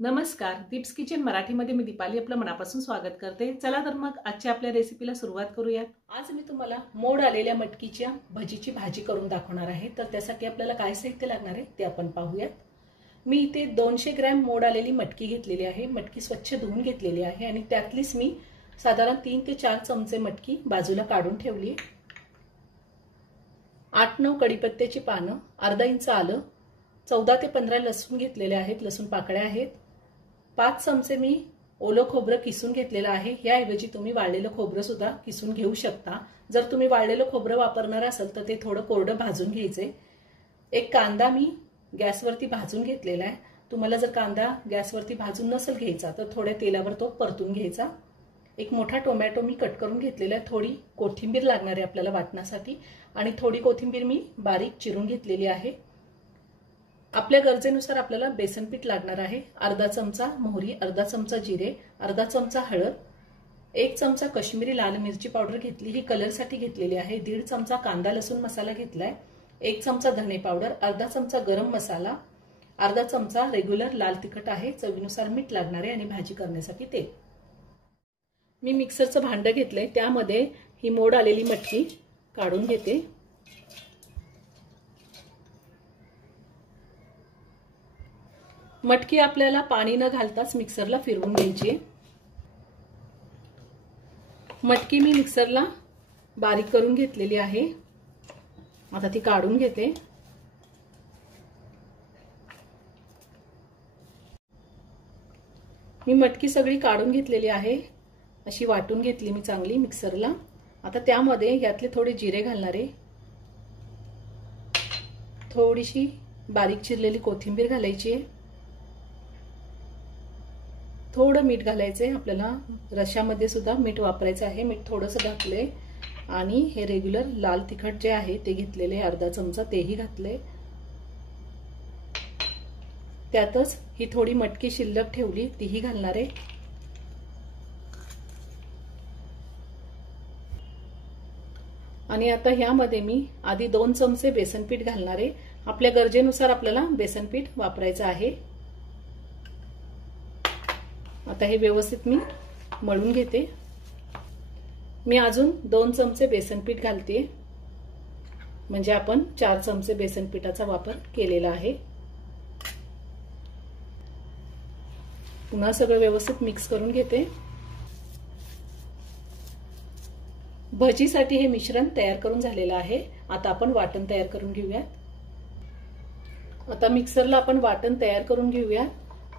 नमस्कार, दीप्स किचन मराठीमध्ये मी दीपाली आपलं मनापासून स्वागत करते। चला तर मग आजच्या आपल्या रेसिपीला सुरुवात करूया। आज मी तुम्हाला मोड आलेल्या मटकीच्या भजीची भाजी करून दाखवणार आहे। तर त्यासाठी आपल्याला काय साहित्य लागणार आहे ते आपण पाहूयात। मी इथे 200 ग्रॅम मोड आलेली मटकी घेतलेली आहे। मटकी स्वच्छ धुवून घेतलेली आहे आणि त्यातलीच मी साधारण 3 ते 4 चमचे मटकी बाजूला काढून ठेवली। 8-9 कढीपत्त्याची पानं, अर्धा इंच आलं, 14 ते 15 लसूण घेतलेले आहेत, लसूण पाकळ्या आहेत। 5 चमचे मी ओलं खोबरं किसून घेतलेलं आहे। याऐवजी तुम्ही वाळलेलं खोबरं सुद्धा किसून घेऊ शकता। जर तुम्ही वाळलेलं खोबरं वापरणार असाल तर ते थोडं कोरडं भाजून घ्यायचे। एक कांदा मी गॅसवरती भाजून घेतलेला आहे। तुम्हाला जर कांदा गॅसवरती भाजून नसेल घ्यायचा तर थोड्या तेलावर तो परतून घ्यायचा। एक मोठा टोमॅटो मी कट करून घेतलेला आहे। थोडी कोथिंबीर लागणार आहे आपल्याला वाटण्यासाठी आणि थोडी कोथिंबीर मी बारीक चिरून घेतलेली आहे। आपल्या गरजेनुसार आपल्याला बेसन पीठ लागणार आहे। अर्धा चमचा मोहरी, अर्धा चमचा जिरे, अर्धा चमचा हळद, 1 चमचा काश्मीरी लाल मिरची पावडर घेतली, ही कलरसाठी घेतलेली आहे। 1.5 चमचा कांदा लसूण मसाला घेतलाय, 1 चमचा धणे पावडर, अर्धा चमचा गरम मसाला, अर्धा चमचा रेग्युलर लाल तिखट आहे, चवीनुसार मीठ लागणार आहे आणि भाजी करण्यासाठी तेल। मी मिक्सरचं भांडं घेतलंय, त्यामध्ये ही मोड आलेली मटकी काढून घेते। मटकी आपल्याला पाणी न घालताच मिक्सरला फिरवून घ्यायची। मटकी मी मिक्सरला बारीक करून घेतलेली आहे, आता ती काढून घेते। मी मटकी सगळी काढून घेतलेली आहे, अशी वाटून घेतली मी चांगली मिक्सरला। आता त्यामध्ये यातले थोडे जिरे घालणार आहे, थोडीशी बारीक चिरलेली कोथिंबीर घालायची आहे, थोडं मीठ घालायचंय। आपल्याला रश्यामध्ये सुद्धा मीठ वापरायचं आहे, मीठ थोडंसं घातलंय आणि हे रेग्युलर लाल तिखट जे आहे ते घेतलेले अर्धा चमचा, तेही घातलंय। त्यातच ही थोडी मटकी शिल्लक ठेवली तीही घालणार आहे। आणि आता ह्यामध्ये मी आधी 2 चमचे बेसन पीठ घालणार आहे। आपल्या गरजेनुसार आपल्याला बेसन पीठ वापरायचं आहे। आता हे व्यवस्थित मी मळून घेते। मी अजून 2 चमचे बेसन पीठ घालते, म्हणजे आपण 4 चमचे बेसन पीठाचा वापर केलेला आहे। पुन्हा सगळं व्यवस्थित मिक्स करून घेते। भजीसाठी हे मिश्रण तयार करून झालेलं आहे। आता आपण वाटण तयार करून घेऊया। आता मिक्सरला आपण वाटण तयार करून घेऊया।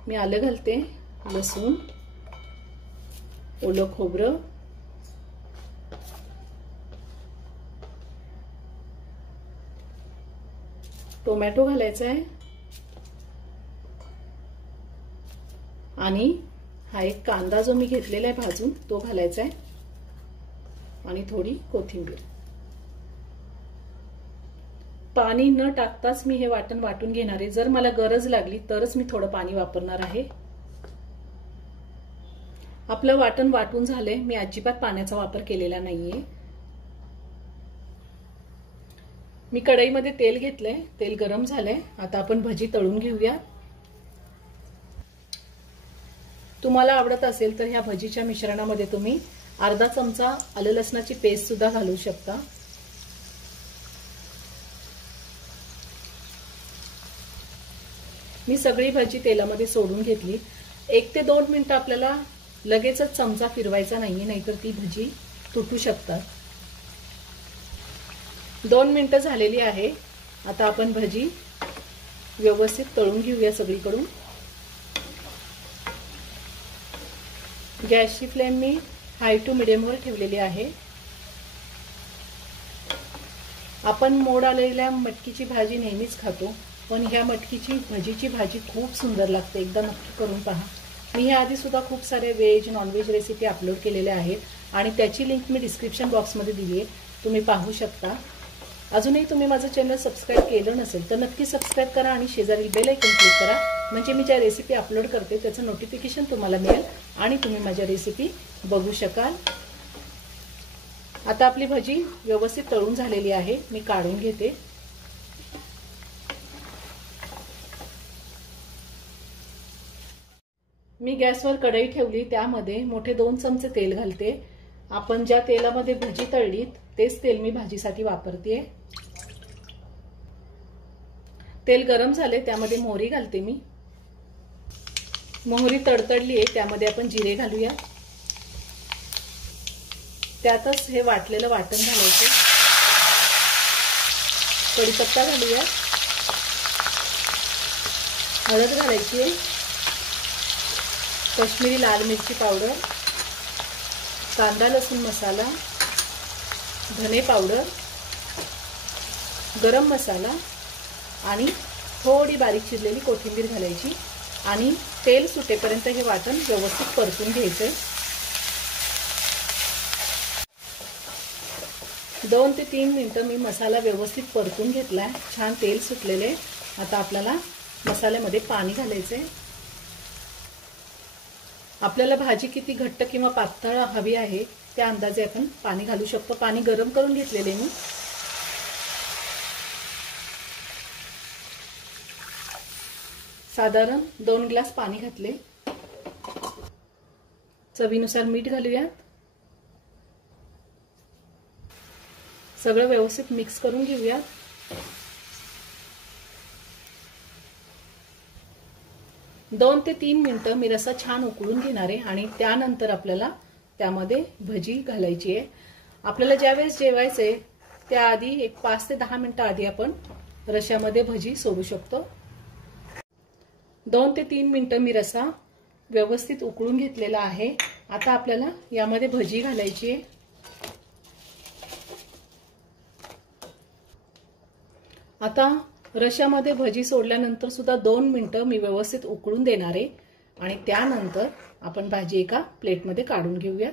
मी आलं घालते, लसूण, ओलं खोबरं, टोमॅटो घालायचा आहे आणि हा एक कांदा जो मी घेतलेला आहे भाजून तो घालायचा आहे आणि थोडी कोथिंबीर। पाणी न टाकताच मी हे वाटण वाटून घेणार आहे। जर मला गरज लागली तरच मी थोडं पाणी वापरणार आहे। आपलं वाटण वाटून झाले, मी अजिबात पाण्याचा वापर केलेला नाहीये। मी कढईमध्ये तेल घेतलंय, तेल गरम झालंय, आता आपण भजी तळून घेऊया। तुम्हाला आवडत असेल तर ह्या भजीच्या मिश्रणामध्ये तुम्ही अर्धा चमचा आलं लसणाची पेस्ट सुद्धा घालू शकता। मी सगळी भजी तेलामध्ये सोडून घेतली। 1 ते 2 मिनिटं आपल्याला लगेचच चमचा फिरवायचा नाहीये, नाहीतर ती भजी तुटू शकतात। 2 मिनिटं झालेली आहे। आता आपण भजी व्यवस्थित तळून घेऊया सगळीकडून। गॅसची फ्लेम मी हाय टू मीडियम वर ठेवलेली आहे। आपण मोड आलेल्या मटकीची भाजी नेहमीच खातो, पण ह्या मटकीची भजीची भाजी खूप सुंदर लागते, एकदा नक्की करून पहा। मी ह्या आधी सुद्धा खूप सारे व्हेज नॉनव्हेज रेसिपी अपलोड केलेल्या आहेत आणि त्याची लिंक मी डिस्क्रिप्शन बॉक्समध्ये दिली आहे, तुम्ही पाहू शकता। अजूनही तुम्ही माझं चॅनल सबस्क्राइब केलं नसेल तर नक्की सबस्क्राइब करा आणि शेजारील बेल आयकॉन क्लिक करा, म्हणजे मी ज्या रेसिपी अपलोड करते त्याचं नोटिफिकेशन तुम्हाला मिळेल आणि तुम्ही माझ्या रेसिपी बघू शकाल। आता आपली भजी व्यवस्थित तळून झालेली आहे, मी काढून घेते। मी गॅसवर कढई ठेवली, त्यामध्ये मोठे 2 चमचे तेल घालते। आपण ज्या तेलामध्ये भजी तळलीत तेच तेल मी भाजीसाठी वापरते। तेल गरम झाले, त्यामध्ये मोहरी घालते मी। मोहरी तडतडली आहे, त्यामध्ये आपण जिरे घालूया। त्यातच हे वाटलेलं वाटण घालायचं। कढीपत्ता घालूया, हळद घालायची आहे, काश्मीरी लाल मिरची पावडर, कांदा लसूण मसाला, धने पावडर, गरम मसाला आणि थोडी बारीक चिरलेली कोथिंबीर घालायची आणि तेल सुटेपर्यंत हे वाटण व्यवस्थित परतून घ्यायचंय। 2 ते 3 मिनिटं मी मसाला व्यवस्थित परतून घेतलाय। छान तेल सुटलेले। आता आपल्याला मसाल्यामध्ये पाणी घालायचंय। आपल्याला भाजी किती घट्ट किंवा पातळ हवी आहे त्या अंदाजे आपण पाणी घालू शकतो। पाणी गरम करून घेतलेले मी। साधारण 2 ग्लास पाणी घातले। चवीनुसार मीठ घालूया। सगळं व्यवस्थित मिक्स करून घेऊया। दोन ते 3 मिनिटं मी रस्सा छान उकळून घेणार आहे आणि त्यानंतर आपल्याला त्यामध्ये भजी घालायची आहे। आपल्याला ज्यावेळेस जेवायचंय त्याआधी एक 5 ते 10 मिनिटं आधी आपण रश्श्यामध्ये भजी सोडू शकतो। 2 ते 3 मिनिटं मी रस्सा व्यवस्थित उकळून घेतलेला आहे। आता आपल्याला यामध्ये भजी घालायची आहे। आता रश्श्यामध्ये भजी सोडल्यानंतर सुद्धा 2 मिनिटं मी व्यवस्थित उकळून देणार आहे आणि त्यानंतर आपण भाजी एका प्लेटमध्ये काढून घेऊया।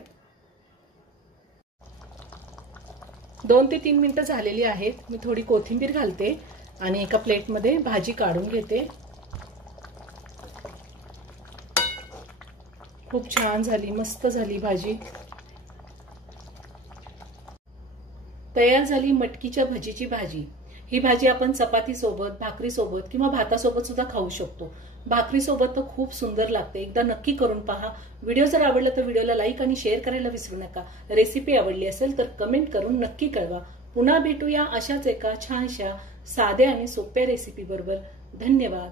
2 ते 3 मिनिटं झालेली आहेत। मी थोडी कोथिंबीर घालते आणि एका प्लेटमध्ये भाजी काढून घेते। खूप छान झाली, मस्त झाली भाजी। तयार झाली मटकीच्या भजीची भाजी। ही भाजी आपण चपाती सोबत, भाकरी सोबत किंवा भातासोबत सुद्धा खाऊ शकतो। भाकरी सोबत तर खूप सुंदर लागते। एकदा नक्की करून पहा। व्हिडिओ जर आवडला तर व्हिडिओला लाईक आणि शेअर करायला विसरू नका। रेसिपी आवडली असेल तर कमेंट करून नक्की कळवा। पुन्हा भेटूया अशाच एका छानशा साध्या आणि सोप्या रेसिपी बरोबर। धन्यवाद।